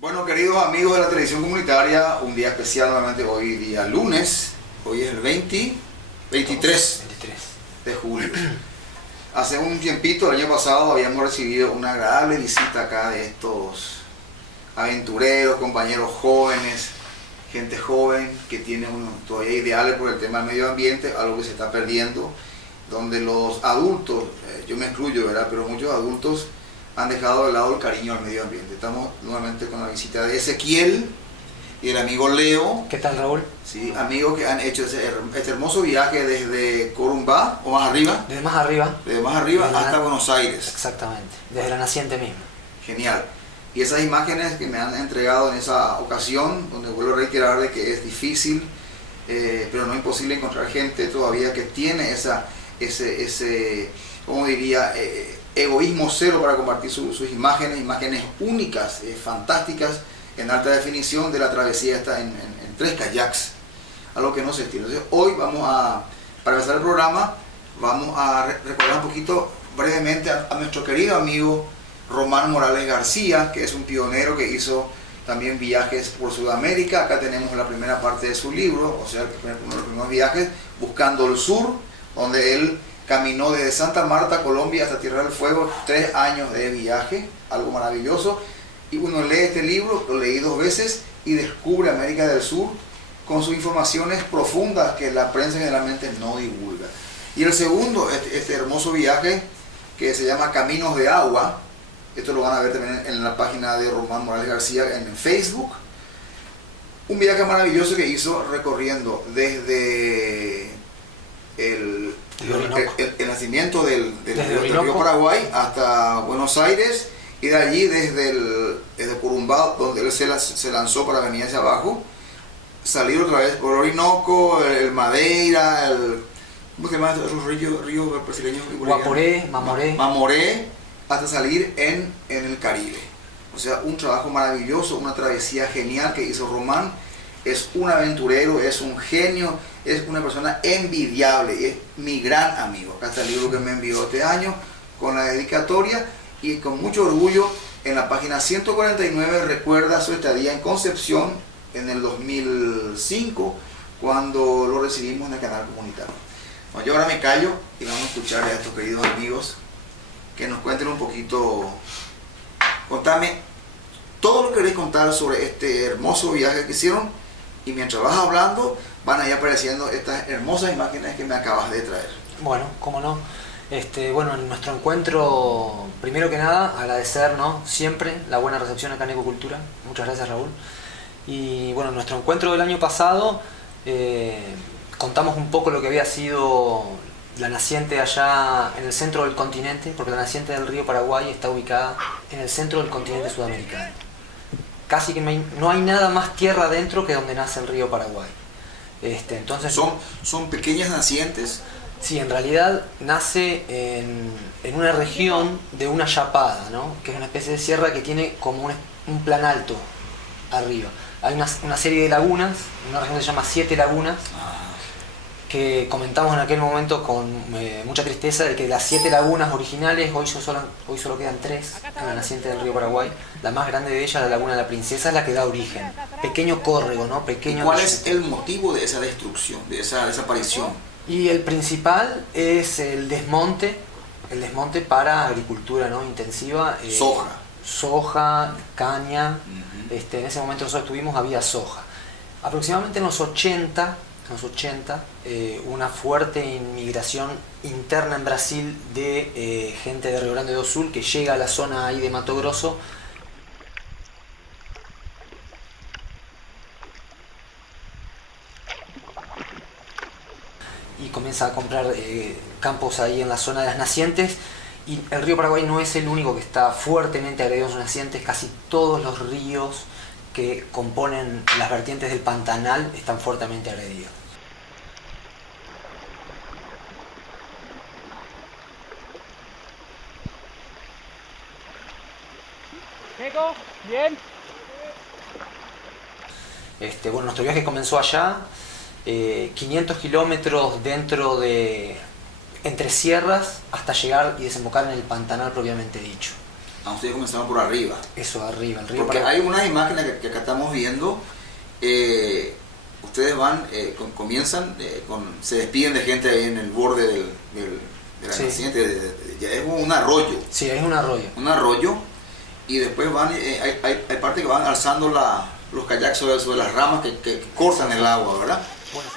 Bueno, queridos amigos de la televisión comunitaria, un día especial nuevamente hoy, día lunes. Hoy es el 23 de julio. Hace un tiempito, el año pasado, habíamos recibido una agradable visita acá de estos aventureros, compañeros jóvenes, gente joven que tiene todavía ideales por el tema del medio ambiente, algo que se está perdiendo, donde los adultos, yo me incluyo, ¿verdad? Pero muchos adultos han dejado de lado el cariño al medio ambiente. Estamos nuevamente con la visita de Ezequiel y el amigo Leo. ¿Qué tal, Raúl? Sí, amigos que han hecho este hermoso viaje desde Corumbá, o más arriba. Desde más arriba. Desde más arriba hasta Buenos Aires. Exactamente, desde la naciente misma. Genial. Y esas imágenes que me han entregado en esa ocasión, donde vuelvo a reiterar de que es difícil, pero no imposible encontrar gente todavía que tiene ese ¿cómo diría? Egoísmo cero para compartir sus imágenes únicas, fantásticas, en alta definición de la travesía esta en 3 kayaks, algo que no se entiende. Entonces, hoy para empezar el programa, vamos a recordar un poquito brevemente a nuestro querido amigo Román Morales García, que es un pionero que hizo también viajes por Sudamérica. Acá tenemos la primera parte de su libro, o sea, uno de los primeros viajes, Buscando el Sur, donde él caminó desde Santa Marta, Colombia, hasta Tierra del Fuego, 3 años de viaje, algo maravilloso. Y uno lee este libro, lo leí 2 veces, y descubre América del Sur con sus informaciones profundas que la prensa generalmente no divulga. Y el segundo, este hermoso viaje, que se llama Caminos de Agua, esto lo van a ver también en la página de Román Morales García en Facebook. Un viaje maravilloso que hizo recorriendo desde el nacimiento del río Paraguay hasta Buenos Aires, y de allí desde Corumbá, donde él se lanzó para venir hacia abajo, salir otra vez por Orinoco, el Madeira, ¿cómo se llama esos ríos brasileños? Guaporé, Mamoré, hasta salir en el Caribe. O sea, un trabajo maravilloso, una travesía genial que hizo Román. Es un aventurero, es un genio, es una persona envidiable, es mi gran amigo. Acá está el libro que me envió este año con la dedicatoria, y con mucho orgullo en la página 149 recuerda su estadía en Concepción en el 2005, cuando lo recibimos en el canal comunitario. Bueno, yo ahora me callo y vamos a escuchar a estos queridos amigos que nos cuenten un poquito. Contame todo lo que queréis contar sobre este hermoso viaje que hicieron, y mientras vas hablando van a ir apareciendo estas hermosas imágenes que me acabas de traer. Bueno, cómo no. Bueno, en nuestro encuentro, primero que nada, agradecer, ¿no?, siempre la buena recepción acá en Ecocultura. Muchas gracias, Raúl. Y bueno, en nuestro encuentro del año pasado contamos un poco lo que había sido la naciente allá en el centro del continente, porque la naciente del río Paraguay está ubicada en el centro del continente sudamericano. Casi que no hay nada más tierra adentro que donde nace el río Paraguay. Entonces, son pequeñas nacientes. Sí, en realidad nace en una región de una chapada, ¿no?, que es una especie de sierra que tiene como un plan alto arriba. Hay una serie de lagunas, una región que se llama 7 lagunas, que comentamos en aquel momento con mucha tristeza de que las 7 lagunas originales hoy solo quedan 3 en la naciente del río Paraguay. La más grande de ellas, la laguna de la Princesa, es la que da origen. Pequeño córrego, ¿no? Pequeño. ¿Cuál es el motivo de esa destrucción, de esa desaparición? Y el principal es el desmonte para agricultura, ¿no?, intensiva. Soja, caña. En ese momento nosotros estuvimos, había soja. Aproximadamente en los 80, una fuerte inmigración interna en Brasil de gente de Rio Grande do Sul que llega a la zona ahí de Mato Grosso. Y comienza a comprar campos ahí en la zona de las nacientes. Y el río Paraguay no es el único que está fuertemente agredido en sus nacientes. Casi todos los ríos que componen las vertientes del Pantanal están fuertemente agredidos. Checo, bien. Bueno, nuestro viaje comenzó allá, 500 kilómetros entre sierras, hasta llegar y desembocar en el Pantanal propiamente dicho. ustedes comenzaron por arriba. Eso, arriba, el río. Porque hay unas imágenes que acá estamos viendo. Ustedes van, comienzan, se despiden de gente ahí en el borde de la naciente. Ya es un arroyo. Sí, es un arroyo. Un arroyo. Y después van, hay partes que van alzando los kayaks sobre las ramas que cortan el agua, ¿verdad? Bueno.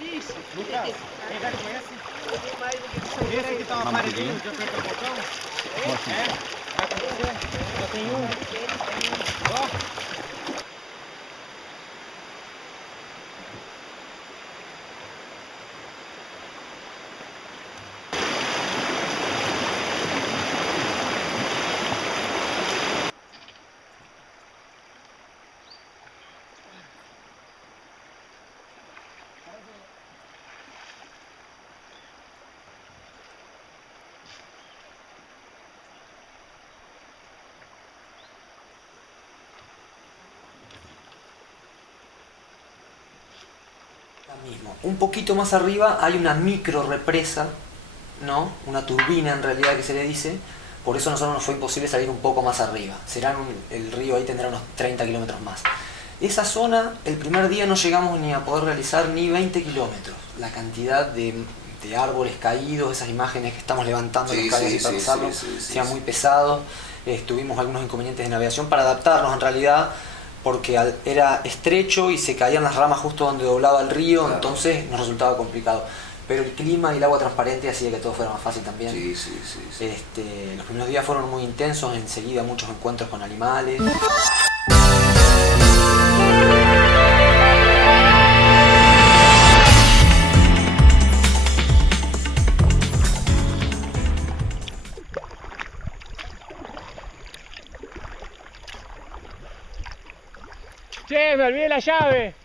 Isso, Lucas, quem já conhece? Esse aqui tá uma paredinha de apertar o botão? Vai acontecer? Só tem um. Ó. Mismo. Un poquito más arriba hay una micro represa, ¿no? Una turbina en realidad que se le dice, por eso a nosotros nos fue imposible salir un poco más arriba. El río ahí tendrá unos 30 kilómetros más. Esa zona, el primer día no llegamos ni a poder realizar ni 20 kilómetros. La cantidad de árboles caídos, esas imágenes que estamos levantando los kayaks para pasarlo, sea muy pesado. Tuvimos algunos inconvenientes de navegación para adaptarnos en realidad, porque era estrecho y se caían las ramas justo donde doblaba el río, claro. Entonces nos resultaba complicado. Pero el clima y el agua transparente hacía que todo fuera más fácil también. Sí. Los primeros días fueron muy intensos, enseguida muchos encuentros con animales. Che, me olvidé la llave.